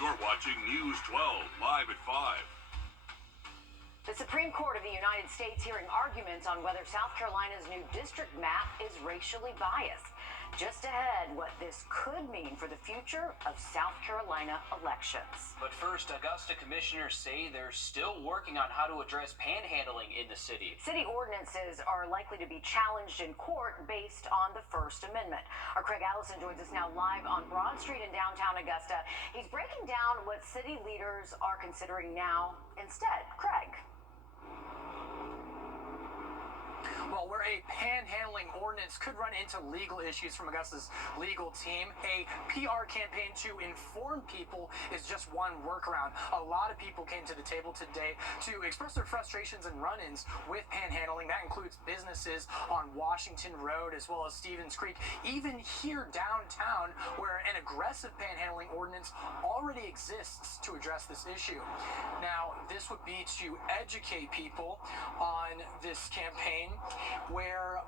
You're watching News 12 live at 5. The Supreme Court of the United States hearing arguments on whether South Carolina's new district map is racially biased. Just ahead, what this could mean for the future of South Carolina elections. But first, Augusta commissioners say they're still working on how to address panhandling in the city. City ordinances are likely to be challenged in court based on the First Amendment. Our Craig Allison joins us now live on Broad Street in downtown Augusta. He's breaking down what city leaders are considering now instead. Craig. Well, where a panhandling ordinance could run into legal issues from Augusta's legal team, a PR campaign to inform people is just one workaround. A lot of people came to the table today to express their frustrations and run-ins with panhandling. That includes businesses on Washington Road as well as Stevens Creek, even here downtown where an aggressive panhandling ordinance already exists to address this issue. Now, this would be to educate people on this campaign where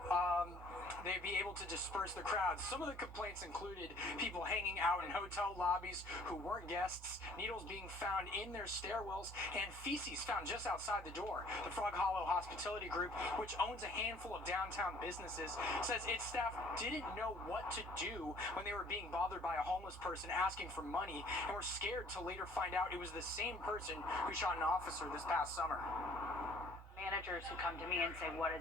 they'd be able to disperse the crowds. Some of the complaints included people hanging out in hotel lobbies who weren't guests, needles being found in their stairwells, and feces found just outside the door. The Frog Hollow Hospitality Group, which owns a handful of downtown businesses, says its staff didn't know what to do when they were being bothered by a homeless person asking for money, and were scared to later find out it was the same person who shot an officer this past summer. Managers who come to me and say, what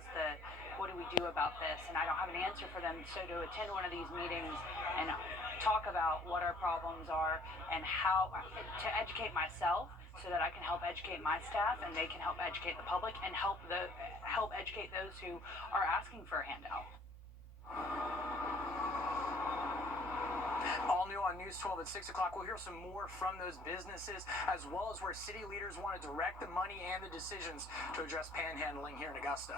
do we do about this? And I don't have an answer for them. So to attend one of these meetings and talk about what our problems are and how to educate myself so that I can help educate my staff and they can help educate the public and help educate those who are asking for a handout. All new on News 12 at 6 o'clock. We'll hear some more from those businesses as well as where city leaders want to direct the money and the decisions to address panhandling here in Augusta.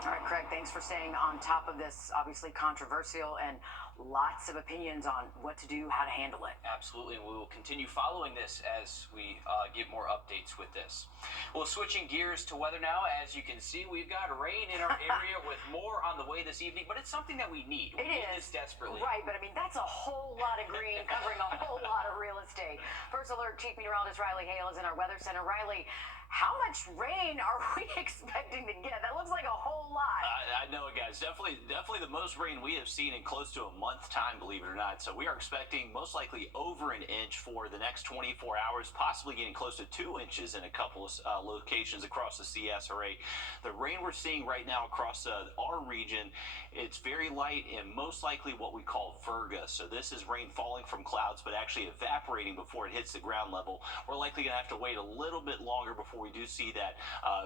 All right, Craig, thanks for staying on top of this, obviously controversial, and lots of opinions on what to do, how to handle it. Absolutely, and we will continue following this as we get more updates with this. Well, switching gears to weather now, as you can see, we've got rain in our area with more on the way this evening, but it's something that we need. We need this desperately. Right, but I mean, that's a whole lot of green covering a whole lot of real estate. First Alert Chief Meteorologist Riley Hale is in our Weather Center. Riley, how much rain are we expecting to get? That looks like a whole lot. I know it, guys. Definitely the most rain we have seen in close to a month time, believe it or not. So we are expecting most likely over an inch for the next 24 hours, possibly getting close to 2 inches in a couple of locations across the CSRA. The rain we're seeing right now across our region, it's very light and most likely what we call virga. So this is rain falling from clouds, but actually evaporating before it hits the ground level. We're likely going to have to wait a little bit longer before we do see that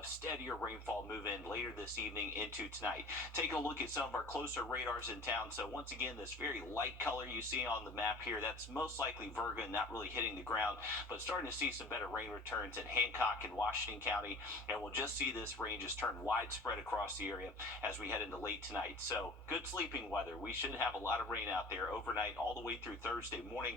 steadier rainfall move in later this evening into tonight. Take a look at some of our closer radars in town. So once again, this very light color you see on the map here, that's most likely virga, not really hitting the ground, but starting to see some better rain returns in Hancock and Washington County, and we'll just see this rain just turn widespread across the area as we head into late tonight. So good sleeping weather. We should have a lot of rain out there overnight all the way through Thursday morning.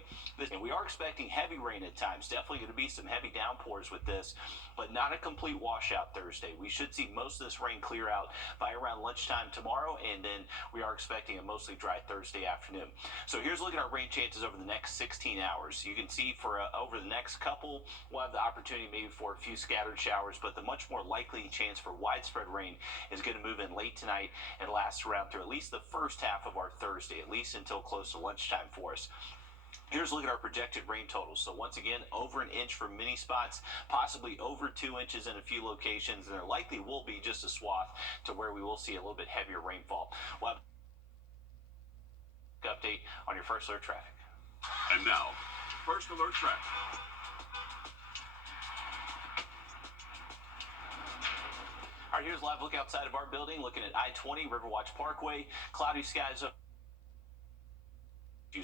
And we are expecting heavy rain at times. Definitely going to be some heavy downpours with this, but not a complete washout Thursday. We should see most of this rain clear out by around lunchtime tomorrow, and then we are expecting a mostly dry Thursday afternoon. So here's a look at our rain chances over the next 16 hours. You can see for over the next couple, we'll have the opportunity maybe for a few scattered showers, but the much more likely chance for widespread rain is going to move in late tonight and last around through at least the first half of our Thursday, at least until close to lunchtime for us. Here's a look at our projected rain totals. So once again, over an inch for many spots, possibly over 2 inches in a few locations, and there likely will be just a swath to where we will see a little bit heavier rainfall. We'll have an update on your First Alert traffic. And now, First Alert traffic. All right, here's a live look outside of our building, looking at I-20 Riverwatch Parkway. Cloudy skies up.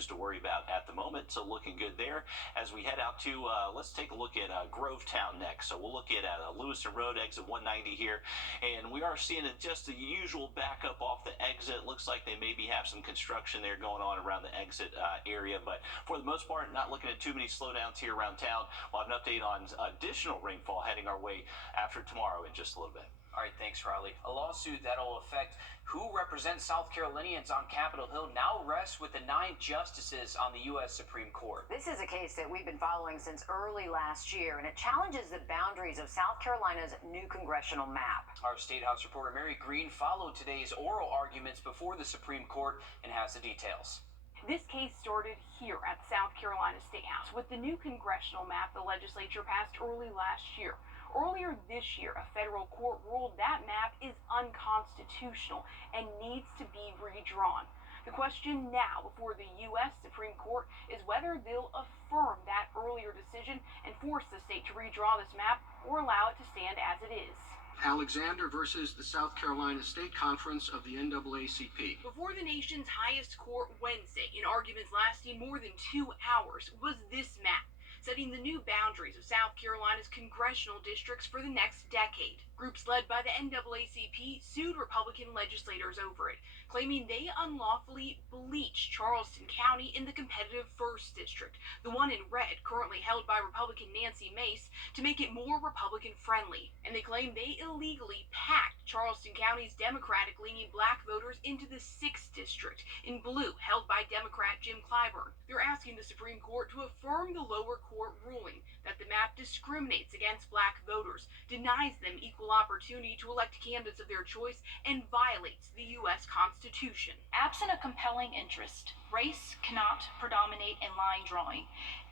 To worry about at the moment, so looking good there. As we head out to let's take a look at Grovetown next. So we'll look at Lewiston Road, exit 190 here, and we are seeing just the usual backup off the exit. Looks like they maybe have some construction there going on around the exit area, but for the most part, not looking at too many slowdowns here around town. We'll have an update on additional rainfall heading our way after tomorrow in just a little bit. All right, thanks, Riley. A lawsuit that'll affect who represents South Carolinians on Capitol Hill now rests with the 9 justices on the U.S. Supreme Court. This is a case that we've been following since early last year, and it challenges the boundaries of South Carolina's new congressional map. Our State House reporter Mary Green followed today's oral arguments before the Supreme Court and has the details. This case started here at the South Carolina State House with the new congressional map the legislature passed early last year. Earlier this year, a federal court ruled that map is unconstitutional and needs to be redrawn. The question now before the U.S. Supreme Court is whether they'll affirm that earlier decision and force the state to redraw this map or allow it to stand as it is. Alexander versus the South Carolina State Conference of the NAACP. Before the nation's highest court Wednesday, in arguments lasting more than 2 hours, was this map, setting the new boundaries of South Carolina's congressional districts for the next decade. Groups led by the NAACP sued Republican legislators over it, claiming they unlawfully bleached Charleston County in the competitive 1st District, the one in red currently held by Republican Nancy Mace, to make it more Republican-friendly. And they claim they illegally packed Charleston County's Democratic-leaning black voters into the 6th District, in blue, held by Democrat Jim Clyburn. They're asking the Supreme Court to affirm the lower court ruling that the map discriminates against black voters, denies them equal opportunity to elect candidates of their choice, and violates the U.S. Constitution. Absent a compelling interest, race cannot predominate in line drawing,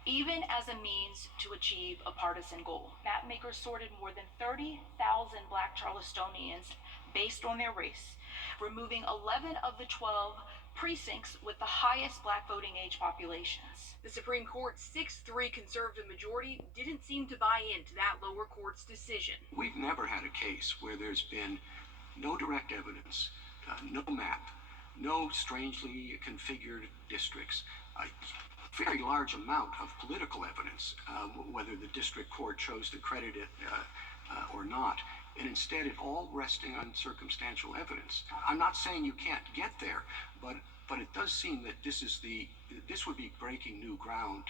even as a means to achieve a partisan goal. Mapmakers sorted more than 30,000 black Charlestonians based on their race, removing 11 of the 12 precincts with the highest black voting age populations. The Supreme Court's 6-3 conservative majority didn't seem to buy into that lower court's decision. We've never had a case where there's been no direct evidence, no map, no strangely configured districts, a very large amount of political evidence, whether the district court chose to credit it or not, and instead it all resting on circumstantial evidence. I'm not saying you can't get there, but it does seem that this would be breaking new ground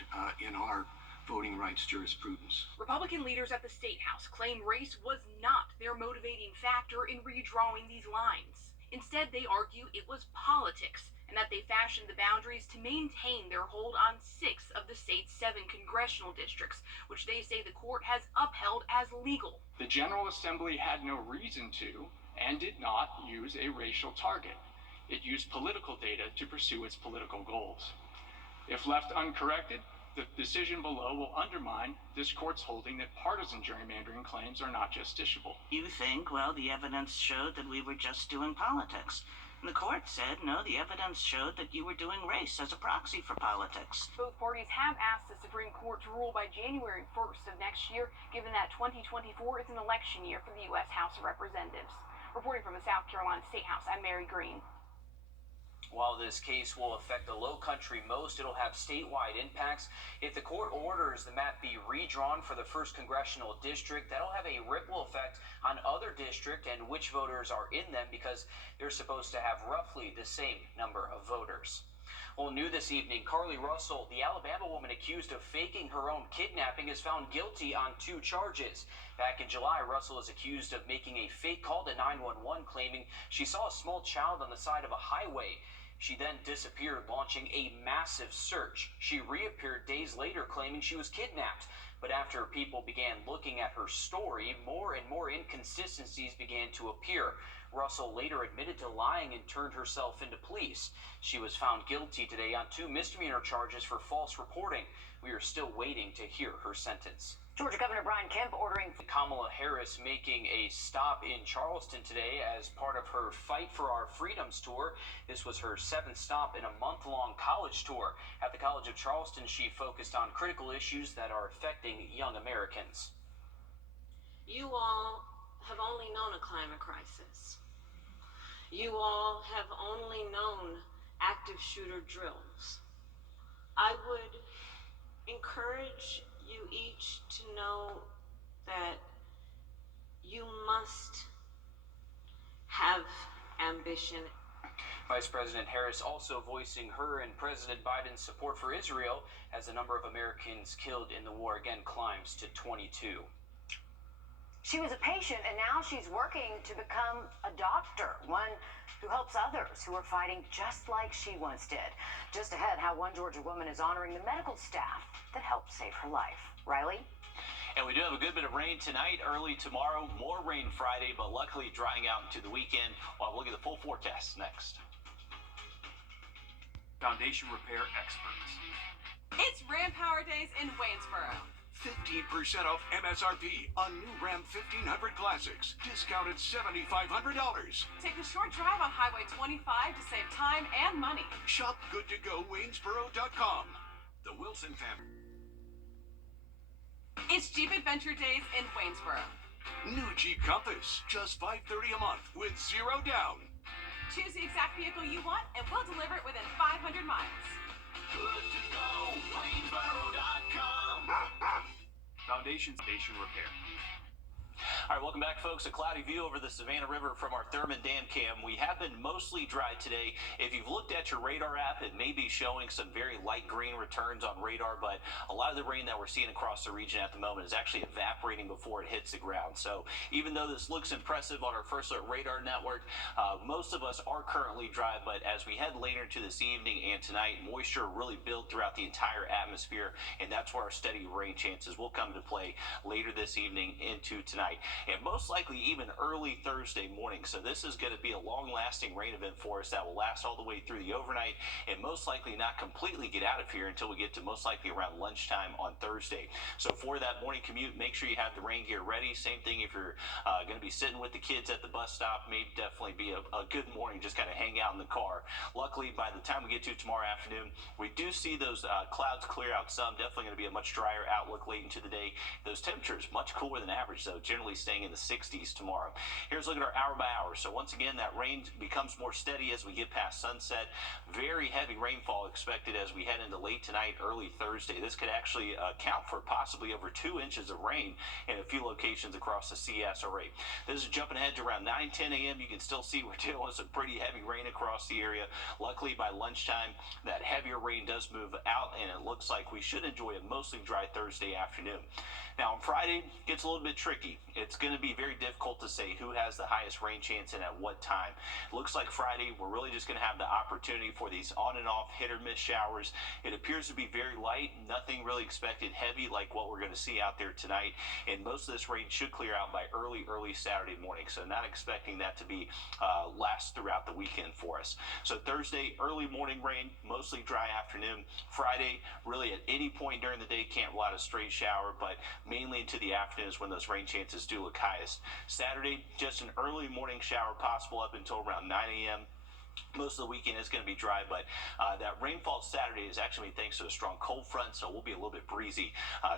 in our voting rights jurisprudence. Republican leaders at the State House claim race was not their motivating factor in redrawing these lines. Instead, they argue it was politics, and that they fashioned the boundaries to maintain their hold on 6 of the state's 7 congressional districts, which they say the court has upheld as legal. The General Assembly had no reason to, and did not, use a racial target. It used political data to pursue its political goals. If left uncorrected, the decision below will undermine this court's holding that partisan gerrymandering claims are not justiciable. You think, well, the evidence showed that we were just doing politics. And the court said, no, the evidence showed that you were doing race as a proxy for politics. Both parties have asked the Supreme Court to rule by January 1st of next year, given that 2024 is an election year for the U.S. House of Representatives. Reporting from the South Carolina State House, I'm Mary Green. While this case will affect the Low Country most, it'll have statewide impacts. If the court orders the map be redrawn for the 1st Congressional District, that'll have a ripple effect on other districts and which voters are in them, because they're supposed to have roughly the same number of voters. Well, new this evening, Carly Russell, the Alabama woman accused of faking her own kidnapping, is found guilty on 2 charges. Back in July, Russell is accused of making a fake call to 911 claiming she saw a small child on the side of a highway. She then disappeared, launching a massive search. She reappeared days later claiming she was kidnapped. But after people began looking at her story, more and more inconsistencies began to appear. Russell later admitted to lying and turned herself into police. She was found guilty today on 2 misdemeanor charges for false reporting. We are still waiting to hear her sentence. Georgia Governor Brian Kemp ordering Kamala Harris making a stop in Charleston today as part of her Fight for Our Freedoms tour. This was her 7th stop in a month-long college tour. At the College of Charleston, she focused on critical issues that are affecting young Americans. You all have only known a climate crisis. You all have only known active shooter drills. I would encourage you each to know that you must have ambition. Vice President Harris also voicing her and President Biden's support for Israel as the number of Americans killed in the war again climbs to 22. She was a patient, and now she's working to become a doctor, one who helps others who are fighting just like she once did. Just ahead, how one Georgia woman is honoring the medical staff that helped save her life. Riley? And we do have a good bit of rain tonight, early tomorrow, more rain Friday, but luckily drying out into the weekend. We'll look at the full forecast next. Foundation repair experts. It's Ram Power Days in Waynesboro. 15% off MSRP on new Ram 1500 Classics. Discounted $7,500. Take a short drive on Highway 25 to save time and money. Shop good to go Waynesboro.com. The Wilson family. It's Jeep Adventure Days in Waynesboro. New Jeep Compass, just $530 a month with zero down. Choose the exact vehicle you want and we'll deliver it within 500 miles. Good to go Waynesboro.com. Foundation Station Repair. All right, welcome back, folks. A cloudy view over the Savannah River from our Thurman Dam cam. We have been mostly dry today. If you've looked at your radar app, it may be showing some very light green returns on radar, but a lot of the rain that we're seeing across the region at the moment is actually evaporating before it hits the ground. So even though this looks impressive on our First Alert radar network, most of us are currently dry, but as we head later into this evening and tonight, moisture really built throughout the entire atmosphere, and that's where our steady rain chances will come to play later this evening into tonight. And most likely even early Thursday morning. So this is going to be a long-lasting rain event for us that will last all the way through the overnight and most likely not completely get out of here until we get to most likely around lunchtime on Thursday. So for that morning commute, make sure you have the rain gear ready. Same thing if you're going to be sitting with the kids at the bus stop, maybe definitely be a good morning, just kind of hang out in the car. Luckily, by the time we get to tomorrow afternoon, we do see those clouds clear out some. Definitely going to be a much drier outlook late into the day. Those temperatures much cooler than average, though, generally staying in the 60s tomorrow. Here's a look at our hour by hour. So once again, that rain becomes more steady as we get past sunset. Very heavy rainfall expected as we head into late tonight, early Thursday. This could actually account for possibly over 2 inches of rain in a few locations across the CSRA. This is jumping ahead to around 9-10 a.m. You can still see we're dealing with some pretty heavy rain across the area. Luckily, by lunchtime, that heavier rain does move out, and it looks like we should enjoy a mostly dry Thursday afternoon. Now, on Friday, it gets a little bit tricky. It's going to be very difficult to say who has the highest rain chance and at what time. It looks like Friday, we're really just going to have the opportunity for these on and off hit or miss showers. It appears to be very light, nothing really expected heavy like what we're going to see out there tonight. And most of this rain should clear out by early Saturday morning. So not expecting that to be last throughout the weekend for us. So Thursday, early morning rain, mostly dry afternoon. Friday, really at any point during the day, can't rule out a straight shower, but mainly into the afternoon is when those rain chances do look highest. Saturday, just an early morning shower possible up until around 9 a.m. Most of the weekend is going to be dry, but that rainfall Saturday is actually thanks to a strong cold front, so we'll be a little bit breezy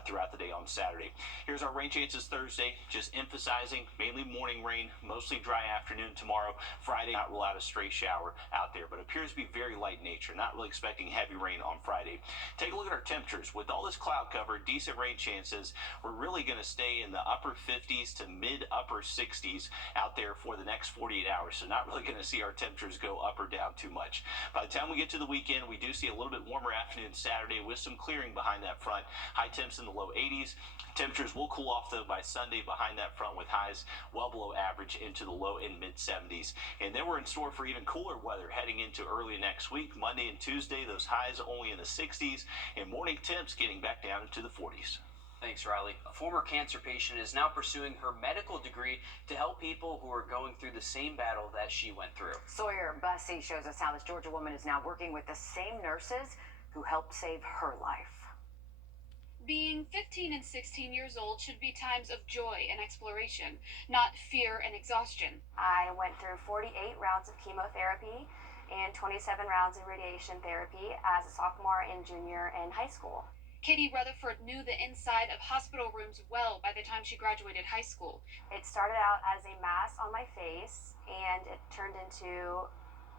throughout the day on Saturday. Here's our rain chances Thursday, just emphasizing mainly morning rain, mostly dry afternoon tomorrow. Friday, not rule out a stray shower out there, but appears to be very light in nature. Not really expecting heavy rain on Friday. Take a look at our temperatures. With all this cloud cover, decent rain chances, we're really going to stay in the upper 50s to mid upper 60s out there for the next 48 hours. So not really going to see our temperatures go up or down too much. By the time we get to the weekend, we do see a little bit warmer afternoon Saturday with some clearing behind that front. High temps in the low 80s. Temperatures will cool off though by Sunday behind that front with highs well below average into the low and mid 70s. And then we're in store for even cooler weather heading into early next week. Monday and Tuesday, those highs only in the 60s and morning temps getting back down into the 40s. Thanks, Riley. A former cancer patient is now pursuing her medical degree to help people who are going through the same battle that she went through. Sawyer Bussey shows us how this Georgia woman is now working with the same nurses who helped save her life. Being 15 and 16 years old should be times of joy and exploration, not fear and exhaustion. I went through 48 rounds of chemotherapy and 27 rounds of radiation therapy as a sophomore and junior in high school. Katie Rutherford knew the inside of hospital rooms well by the time she graduated high school. It started out as a mass on my face, and it turned into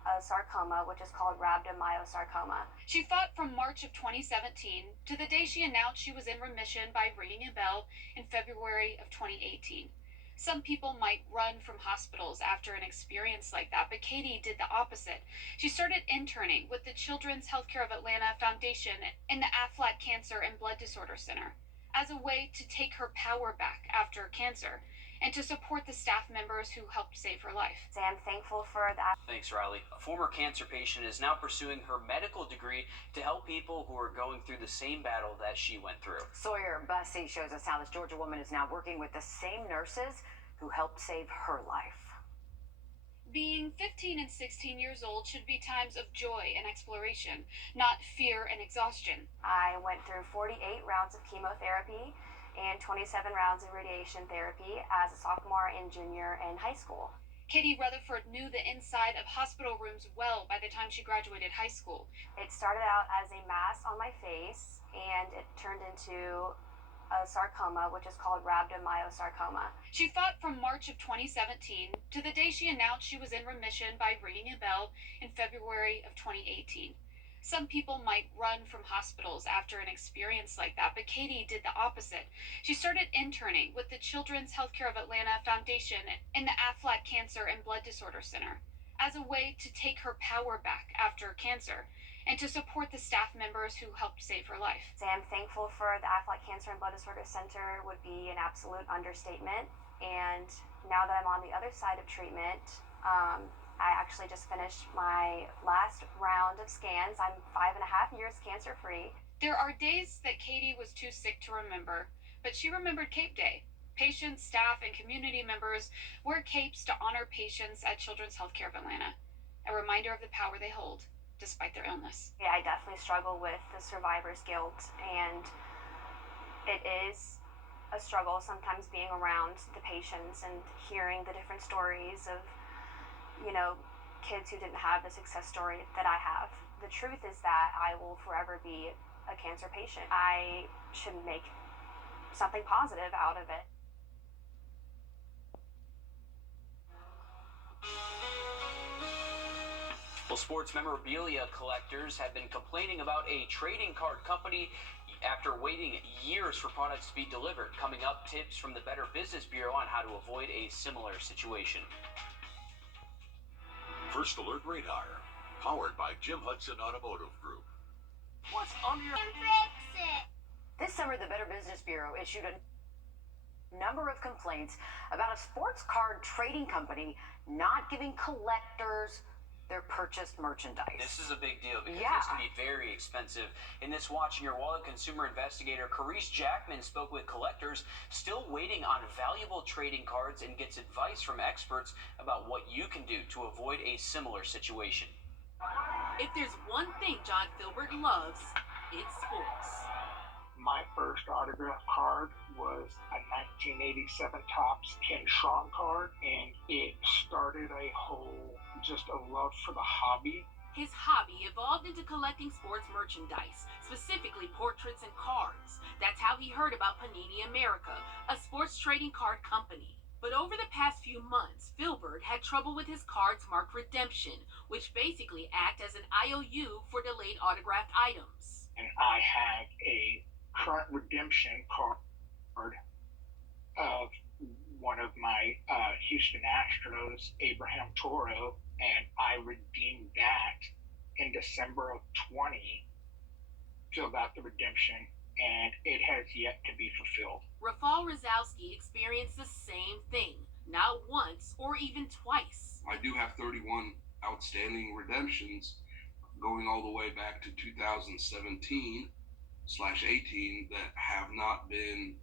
a sarcoma, which is called rhabdomyosarcoma. She fought from March of 2017 to the day she announced she was in remission by ringing a bell in February of 2018. Some people might run from hospitals after an experience like that, but Katie did the opposite. She started interning with the Children's Healthcare of Atlanta Foundation in the Aflac Cancer and Blood Disorder Center. as a way to take her power back after cancer and to support the staff members who helped save her life. So I'm thankful for that. Thanks, Riley. A former cancer patient is now pursuing her medical degree to help people who are going through the same battle that she went through. Sawyer Bussey shows us how this Georgia woman is now working with the same nurses who helped save her life. Being 15 and 16 years old should be times of joy and exploration, not fear and exhaustion. I went through 48 rounds of chemotherapy and 27 rounds of radiation therapy as a sophomore and junior in high school. Katie Rutherford knew the inside of hospital rooms well by the time she graduated high school. It started out as a mass on my face, and it turned into a sarcoma, which is called rhabdomyosarcoma. She fought from March of 2017 to the day she announced she was in remission by ringing a bell in February of 2018. Some people might run from hospitals after an experience like that, but Katie did the opposite. She started interning with the Children's Healthcare of Atlanta Foundation in the Aflac Cancer and Blood Disorder Center as a way to take her power back after cancer and to support the staff members who helped save her life. So I'm thankful for the Aflac Cancer and Blood Disorder Center would be an absolute understatement. And now that I'm on the other side of treatment, I actually just finished my last round of scans. I'm 5.5 years cancer-free. There are days that Katie was too sick to remember, but she remembered Cape Day. Patients, staff, and community members wear capes to honor patients at Children's Healthcare of Atlanta, a reminder of the power they hold despite their illness. Yeah, I definitely struggle with the survivor's guilt, and it is a struggle sometimes being around the patients and hearing the different stories of, you know, kids who didn't have the success story that I have. The truth is that I will forever be a cancer patient. I should make something positive out of it. Well, sports memorabilia collectors have been complaining about a trading card company after waiting years for products to be delivered. Coming up, tips from the Better Business Bureau on how to avoid a similar situation. First Alert Radar, powered by Jim Hudson Automotive Group. What's on your... This summer, the Better Business Bureau issued a number of complaints about a sports card trading company not giving collectors their purchased merchandise. This is a big deal because this can be very expensive. In this Watching Your Wallet, consumer investigator Carice Jackman spoke with collectors still waiting on valuable trading cards and gets advice from experts about what you can do to avoid a similar situation. If there's one thing John Filbert loves, it's sports. My first autograph card was a 1987 Topps Ken Schramm card, and it started just a love for the hobby. His hobby evolved into collecting sports merchandise, specifically portraits and cards. That's how he heard about Panini America, a sports trading card company. But over the past few months, Filbert had trouble with his cards marked redemption, which basically act as an IOU for delayed autographed items. And I have a current redemption card of one of my Houston Astros, Abraham Toro, and I redeemed that in December of 20, filled out the redemption, and it has yet to be fulfilled. Rafal Rosowski experienced the same thing, not once or even twice. I do have 31 outstanding redemptions going all the way back to 2017/18 that have not been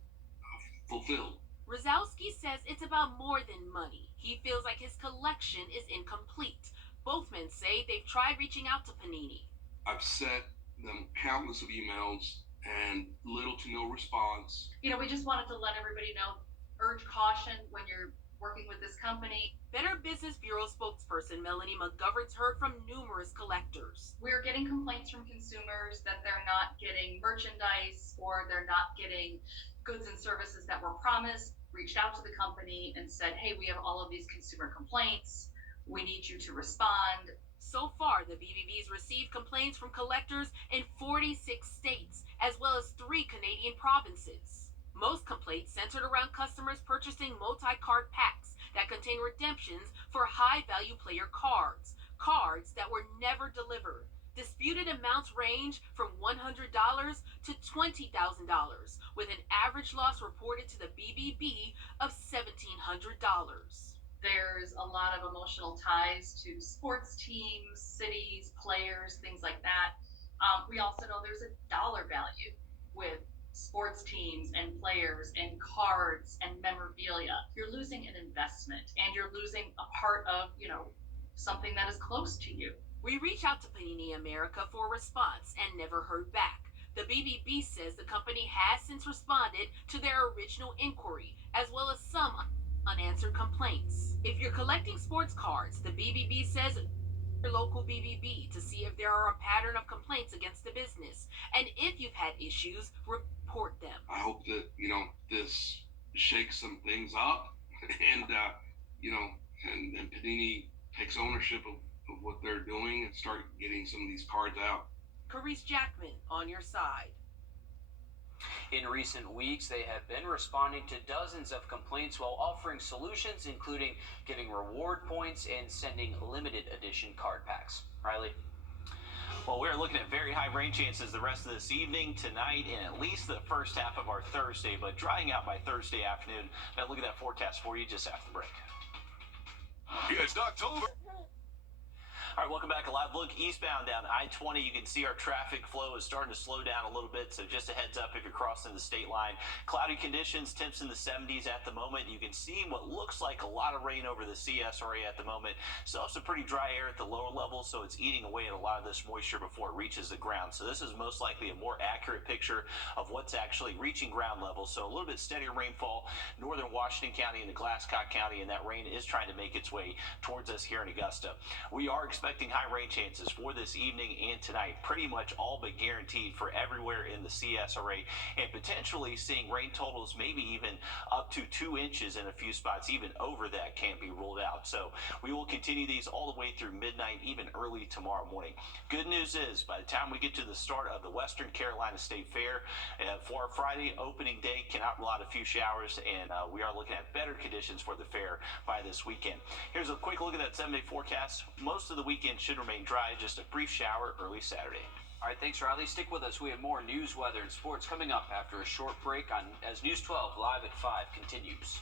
fulfilled. Rosowski says it's about more than money. He feels like his collection is incomplete. Both men say they've tried reaching out to Panini. I've sent them countless of emails and little to no response. You know, we just wanted to let everybody know, urge caution when you're working with this company. Better Business Bureau spokesperson Melanie McGovern's heard from numerous collectors. We're getting complaints from consumers that they're not getting merchandise or they're not getting goods and services that were promised. Reached out to the company and said, hey, we have all of these consumer complaints. We need you to respond. So far, the BBB's received complaints from collectors in 46 states, as well as 3 Canadian provinces. Most complaints centered around customers purchasing multi-card packs that contain redemptions for high-value player cards, cards that were never delivered. Disputed amounts range from $100 to $20,000, with an average loss reported to the BBB of $1,700. There's a lot of emotional ties to sports teams, cities, players, things like that. We also know there's a dollar value with sports teams and players and cards and memorabilia. You're losing an investment and you're losing a part of, something that is close to you. We reached out to Panini America for a response and never heard back. The BBB says the company has since responded to their original inquiry, as well as some unanswered complaints. If you're collecting sports cards, the BBB says your local BBB to see if there are a pattern of complaints against the business, and if you've had issues, report them. I hope that this shakes some things up, and and Panini takes ownership of what they're doing and start getting some of these cards out. Carice Jackman on your side. In recent weeks, they have been responding to dozens of complaints while offering solutions, including giving reward points and sending limited edition card packs. Riley? Well, we're looking at very high rain chances the rest of this evening, tonight, and at least the first half of our Thursday, but drying out by Thursday afternoon. Now look at that forecast for you just after the break. It's October. All right, welcome back. A live look eastbound down I-20. You can see our traffic flow is starting to slow down a little bit, so just a heads up if you're crossing the state line. Cloudy conditions, temps in the 70s at the moment. You can see what looks like a lot of rain over the CSRA at the moment. Still have some pretty dry air at the lower level, so it's eating away at a lot of this moisture before it reaches the ground. So this is most likely a more accurate picture of what's actually reaching ground level. So a little bit steadier rainfall, northern Washington County into Glasscock County, and that rain is trying to make its way towards us here in Augusta. We are expecting high rain chances for this evening and tonight, pretty much all but guaranteed for everywhere in the CSRA, and potentially seeing rain totals maybe even up to 2 inches in a few spots. Even over that can't be ruled out. So we will continue these all the way through midnight, even early tomorrow morning. Good news is, by the time we get to the start of the Western Carolina State Fair, for our Friday opening day, cannot rule out a few showers, and we are looking at better conditions for the fair by this weekend. Here's a quick look at that 7-day forecast. Most of the weekend should remain dry, just a brief shower early Saturday. All right, thanks, Riley. Stick with us. We have more news, weather, and sports coming up after a short break as News 12 Live at 5 continues.